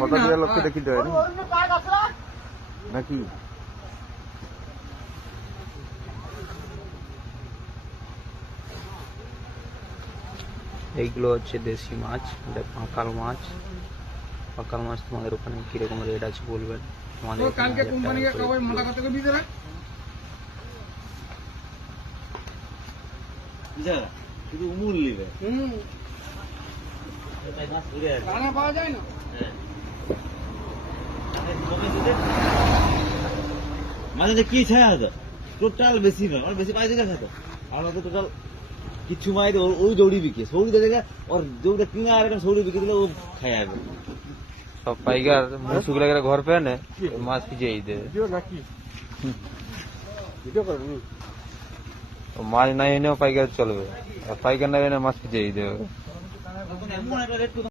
কথা দিয়ে লোককে দেখিতে হয় নাকি? এইগুলো হচ্ছে দেশি মাছ, এটা পাঁকাল মাছ। পাঁকাল মাছ তোমাদের ওখানে কিরকম রেট আছে বলবেন। আমাদের কালকে কোম্পানিকে কবে মাথা কথা করে দিতে শুধু উমুল নিবে, রান্না পাওয়া যায় না। মাঝে কি ছায়া হতো টোটাল বেশি না, আর বেশি পাইছে দেখা তো আমরা তো টোটাল কিছু মাই ওই দৌড়ি বিকে সৌড়ি দেখে ওর দৌড়ে কিনে আর একটা সৌড়ি বিকে দিলে ও খায় আসবে। সব পাইকার মুখ শুকলে গেলে ঘর পেয়ে নে মাছ পিছিয়ে দেবে। মাছ নাই এনেও পাইকার চলবে, আর পাইকার নাই এনে মাছ পিছিয়ে দেবে।